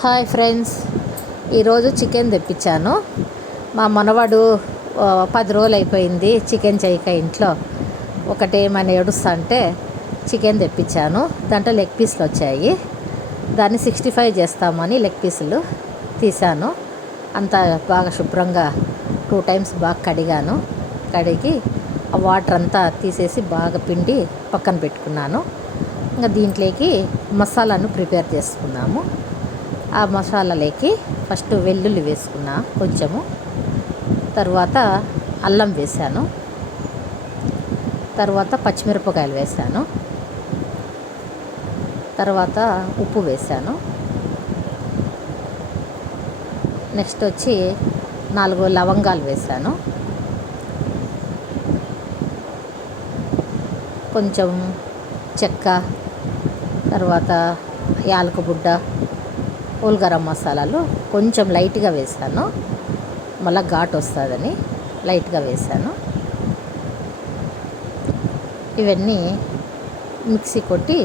Hi friends, ఈరోజు chicken తెప్పించాను. మా మనవాడు 10 రోజులు అయిపోయింది చికెన్ చేయక ఇంట్లో. ఒకటేమని ఏడుస్తా అంటే చికెన్ తెప్పించాను. దాంట్లో లెగ్ పీసులు వచ్చాయి. దాన్ని 65 చేస్తామని లెగ్ పీసులు తీసాను. అంతా బాగా శుభ్రంగా 2 టైమ్స్ బాగా కడిగి ఆ వాటర్ అంతా తీసేసి బాగా పిండి పక్కన పెట్టుకున్నాను. ఇంకా దీంట్లోకి మసాలాను ప్రిపేర్ చేసుకున్నాము. ఆ మసాలాలోకి ఫస్ట్ వెల్లుల్లి వేసుకున్నా కొంచెము, తర్వాత అల్లం వేసాను, తర్వాత పచ్చిమిరపకాయలు వేసాను, తర్వాత ఉప్పు వేసాను. నెక్స్ట్ వచ్చి 4 లవంగాలు వేసాను, కొంచెం చెక్క, తర్వాత యాలకుబుడ్డ, హోల్ గరం మసాలాలు కొంచెం లైట్గా వేసాను. మళ్ళీ ఘాటు వస్తుందని లైట్గా వేసాను. ఇవన్నీ మిక్సీ కొట్టి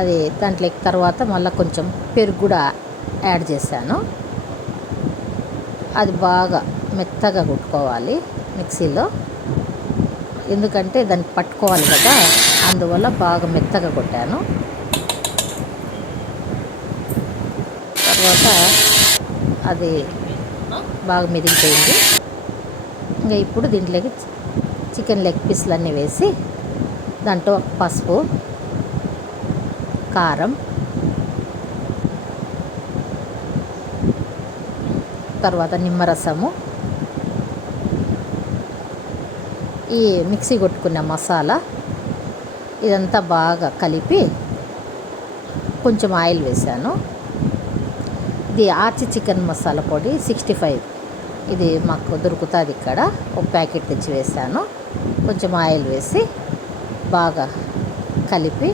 అది దాంట్లోకి తర్వాత మళ్ళీ కొంచెం పెరుగు కూడా యాడ్ చేశాను. అది బాగా మెత్తగా కొట్టుకోవాలి మిక్సీలో, ఎందుకంటే దాన్ని పట్టుకోవాలి కదా, అందువల్ల బాగా మెత్తగా కొట్టాను. తర్వాత అది బాగా మెదిగిపోయింది. ఇంకా ఇప్పుడు దీంట్లోకి చికెన్ లెగ్ పీసులన్నీ వేసి దాంట్లో పసుపు, కారం, తర్వాత నిమ్మరసము, ఈ మిక్సీ కొట్టుకున్న మసాలా ఇదంతా బాగా కలిపి కొంచెం ఆయిల్ వేసాను. ఇది ఆర్చి చికెన్ మసాలా పొడి 65, ఇది మాకు దొరుకుతుంది ఇక్కడ, ఒక ప్యాకెట్ తెచ్చి వేసాను. కొంచెం ఆయిల్ వేసి బాగా కలిపి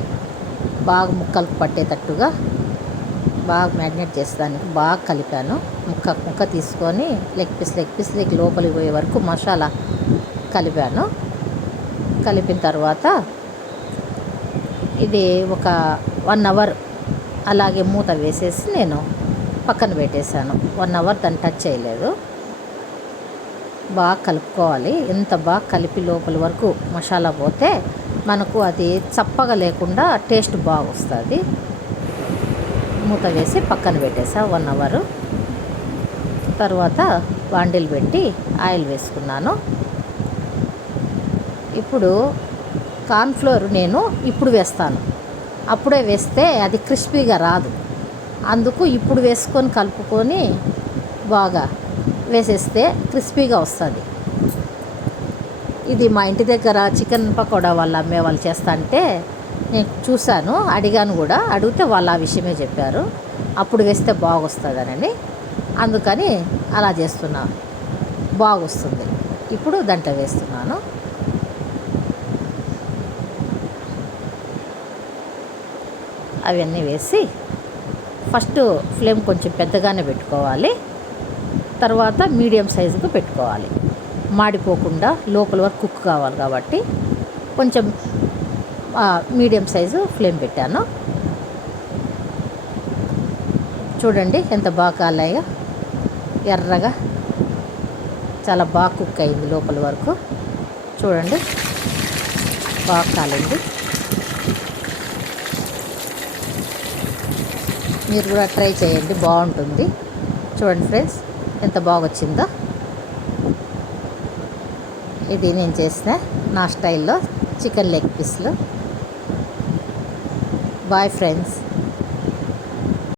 బాగా ముక్కలకు పట్టేటట్టుగా బాగా మ్యారినేట్ చేసేదానికి బాగా కలిపాను. ముక్క తీసుకొని లెగ్ పీస్లకి లోపలికి పోయే వరకు మసాలా కలిపాను. కలిపిన తర్వాత ఇది ఒక 1 అవర్ అలాగే మూత వేసేసి నేను పక్కన పెట్టేశాను. 1 అవర్ దాన్ని టచ్ చేయలేదు. బాగా కలుపుకోవాలి. ఎంత బాగా కలిపి లోపల వరకు మసాలా పోతే మనకు అది చప్పగా లేకుండా టేస్ట్ బాగా వస్తుంది. మూత వేసి పక్కన పెట్టేసా 1 అవర్. తర్వాత బాండిల్ పెట్టి ఆయిల్ వేసుకున్నాను. ఇప్పుడు కార్న్ఫ్లోర్ నేను ఇప్పుడు వేస్తాను, అప్పుడే వేస్తే అది క్రిస్పీగా రాదు. అందుకు ఇప్పుడు వేసుకొని కలుపుకొని బాగా వేసేస్తే క్రిస్పీగా వస్తుంది. ఇది మా ఇంటి దగ్గర చికెన్ పకోడా వాళ్ళు అమ్మే వాళ్ళు చేస్తా అంటే నేను చూశాను, అడిగాను కూడా. అడిగితే వాళ్ళు ఆ విషయమే చెప్పారు, అప్పుడు వేస్తే బాగొస్తుందనని. అందుకని అలా చేస్తున్నా, బాగొస్తుంది. ఇప్పుడు దాంట్లో వేస్తున్నాను. అవన్నీ వేసి ఫస్ట్ ఫ్లేమ్ కొంచెం పెద్దగానే పెట్టుకోవాలి, తర్వాత మీడియం సైజుకు పెట్టుకోవాలి. మాడిపోకుండా లోపల వరకు కుక్ కావాలి కాబట్టి కొంచెం మీడియం సైజు ఫ్లేమ్ పెట్టాను. చూడండి ఎంత బాగా కాలాయో, ఎర్రగా చాలా బాగా కుక్ అయింది లోపల వరకు. చూడండి బాగా కాలింది. మీరు కూడా ట్రై చేయండి, బాగుంటుంది. చూడండి ఫ్రెండ్స్ ఎంత బాగా వచ్చిందో. ఇది నేను చేసిన నా స్టైల్లో చికెన్ లెగ్ పీస్లు. Boy friends.